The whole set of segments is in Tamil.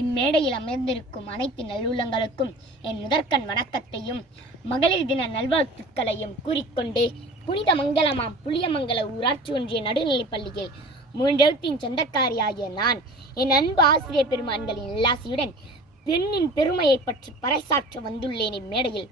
இம்மேடையில் அமர்ந்திருக்கும் அனைத்து நல்லுள்ளங்களுக்கும் என் முதற்கண் வணக்கத்தையும் மகளிர் தின நல்வாழ்த்துக்களையும் கூறிக்கொண்டு புனித மங்கலமாம் புளியமங்கல ஊராட்சி ஒன்றிய நடுநிலைப் பள்ளியில் மூன்றெழுத்தின் சொந்தக்காரியாகிய நான் என் அன்பு ஆசிரியர் பெருமான்களின் எல்லாசியுடன் பெண்ணின் பெருமையை பற்றி பறைசாற்ற வந்துள்ளேன் இம்மேடையில்.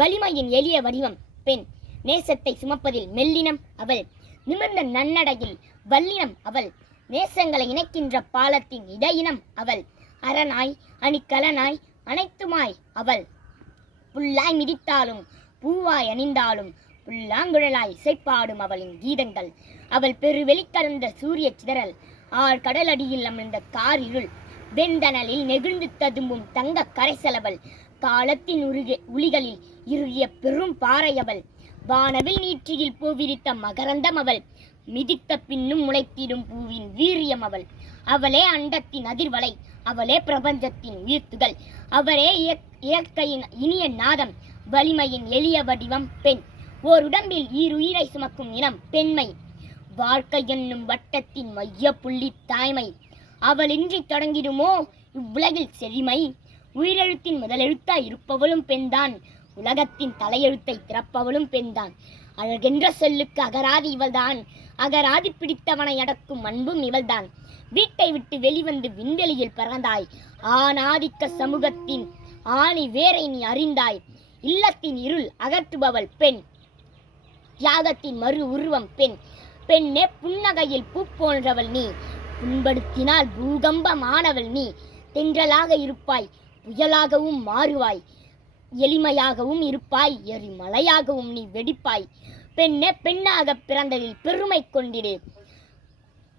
வலிமையின் எளிய வடிவம் பெண் நேசத்தை சுமப்பதில் மெல்லினம் அவள் நிமிர்ந்த நன்னடையில் வல்லினம் அவள் நேசங்களை இணைக்கின்ற பாலத்தின் இடையினம் அவள். அரணாய் அணிக்கலனாய் அனைத்துமாய் அவள். புல்லாய் மிதித்தாலும் பூவாய் அணிந்தாலும் புல்லாங்குழலாய் இசைப்பாடும் அவளின் கீதங்கள். அவள் பெருவெளிக்கலந்த சூரிய சிதறல் ஆழ் கடலடியில் அமர்ந்த காரிருள் வெந்தனலில் நெகிழ்ந்து ததும்பும் தங்க கரைசலவள். காலத்தின் உருக உளிகளில் இறுகிய பெரும் பாறையவள் வானவில் நீற்றியில் பூவிரித்த மகரந்தம் அவள். மிதித்த பின்னும் முளைத்திடும் பூவின் வீரியம் அவள். அவளே அண்டத்தின் அதிர்வலை அவளே பிரபஞ்சத்தின் உயிர்த்துதல் அவரே இயற்கையின் இனிய நாதம் வலிமையின் எளிய வடிவம் பெண். ஓர் உடம்பில் ஈருயிரை சுமக்கும் இனம் பெண்மை. வாழ்க்கை என்னும் வட்டத்தின் மைய புள்ளி தாய்மை. அவளின்றி தொடங்கிடுமோ இவ்வுலகில் செழிமை. உயிரெழுத்தின் முதலெழுத்தாய் இருப்பவளும் பெண்தான் உலகத்தின் தலையெழுத்தை திறப்பவளும் பெண்தான். அழகென்ற சொல்லுக்கு அகராதி இவள்தான். அகராதி பிடித்தவனை அடக்கும் அன்பும் இவள்தான். வீட்டை விட்டு வெளிவந்து விண்வெளியில் பறந்தாய். ஆணாதிக்க சமூகத்தின் ஆணி வேரை நீ அறிந்தாய். இல்லத்தின் இருள் அகற்றுபவள் பெண். தியாகத்தின் மறு உருவம் பெண். பெண்ணே புன்னகையில் பூ போன்றவள் நீ. புண்படுத்தினால் பூகம்பமானவள் நீ. தென்றலாக இருப்பாய் புயலாகவும் மாறுவாய். எளிமையாகவும் இருப்பாய் எரிமலையாகவும் நீ வெடிப்பாய். பெண்ணே பெண்ணாக பிறந்ததில் பெருமை கொண்டிடு.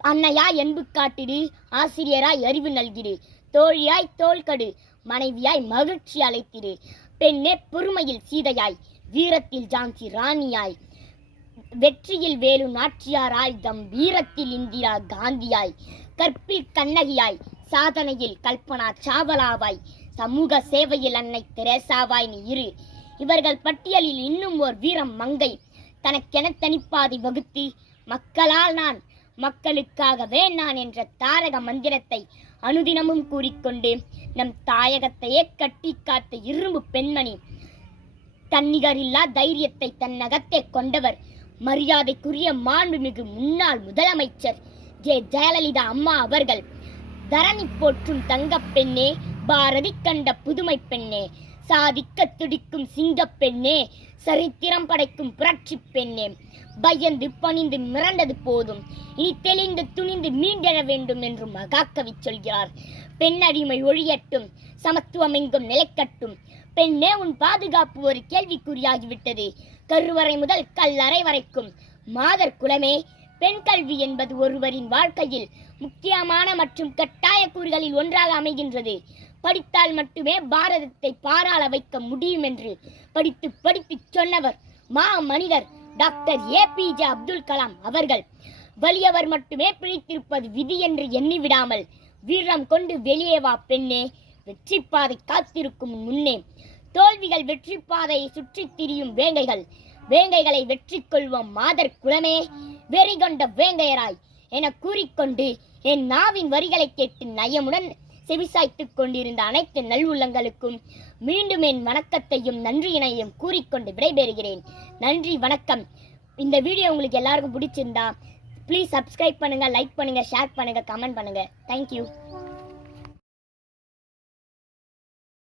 அன்னையா அன்பு காட்டிடு. ஆசிரியராய் அறிவு நல்கிடு. தோழியாய் தோள்கடு மனைவியாய் மகிழ்ச்சி அழைத்திடு பெண்ணே பொறுமையில் சீதையாய். வீரத்தில் ஜான்சி ராணியாய். வெற்றியில் வேலு நாச்சியாராய். தம் வீரத்தில் இந்திரா காந்தியாய். கற்பில் கண்ணகியாய். சாதனையில் கல்பனா சாவலாவாய். சமூக சேவையில் அன்னை தெரேசாவாய் நீ இரு. இவர்கள் பட்டியலில் இன்னும் ஓர் வீரம் மங்கை. தனக்கென தனிப்பாதி வகுத்து மக்களால் நான் மக்களுக்காகவே நான் என்ற தாரக மந்திரத்தை அனுதினமும் கூறிக்கொண்டு நம் தாயகத்தையே கட்டி காத்த இரும்பு பெண்மணி தன்னிகரில்லா தைரியத்தை தன்னகத்தே கொண்டவர் மரியாதைக்குரிய மாண்புமிகு முன்னாள் முதலமைச்சர் ஜெ ஜெயலலிதா அம்மா அவர்கள். தரணி போற்றும் தங்கப் பெண்ணே பாரதி கண்ட புதுமை பெண்ணே சாதிக்க துடிக்கும் சிங்கப் பெண்ணே சரித்திரம் படைக்கும் புரட்சி பெண்ணே பயந்து பணிந்து மிரண்டது போதும் இனி தெளிந்து துணிந்து மீண்டெழ வேண்டும் என்று மகாக்கவி சொல்கிறார். பெண்ணடிமை ஒழியட்டும் சமத்துவம் எங்கும் நிலைக்கட்டும் பெண்ணே உன் பாதுகாப்பு ஒரு கேள்விக்குறியாகிவிட்டது. கருவறை முதல் கல்லறை வரைக்கும் மாதர் குலமே பெண் கல்வி என்பது ஒருவரின் வாழ்க்கையில் முக்கியமான மற்றும் கட்டாய கூறுகளில் ஒன்றாக அமைகின்றது. படித்தால் மட்டுமே பாரதத்தை பாராள வைக்க முடியும் என்று படித்து படித்து சொன்னவர் மா மனிதர் doctor A P J Abdul Kalam அவர்கள். வலியவர் மட்டுமே பிழைத்திருப்பது விதி என்று எண்ணி விடாமல் வீரம் கொண்டு வெளியே வா பெண்ணே வெற்றி பாதை காத்திருக்கும் முன்னே. தோல்விகள் வெற்றி பாதையை சுற்றித் திரியும் வேங்கைகள் வேங்கைகளை வெற்றி கொள்வோம் மாதர் குலமே. வெறி கொண்ட வேங்கையராய் என கூறிக்கொண்டு என் நாவின் வரிகளை கேட்டு நயமுடன் செவிசாய்த்துக் கொண்டிருந்த அனைத்து நல்வுள்ளங்களுக்கும் மீண்டும் என் வணக்கத்தையும் நன்றியினையும் கூறிக்கொண்டு விடைபெறுகிறேன். நன்றி வணக்கம். இந்த வீடியோ உங்களுக்கு எல்லாருக்கும் பிடிச்சிருந்தா ப்ளீஸ் சப்ஸ்கிரைப் பண்ணுங்கள் லைக் பண்ணுங்கள் ஷேர் பண்ணுங்கள் கமெண்ட் பண்ணுங்கள் தேங்க்யூ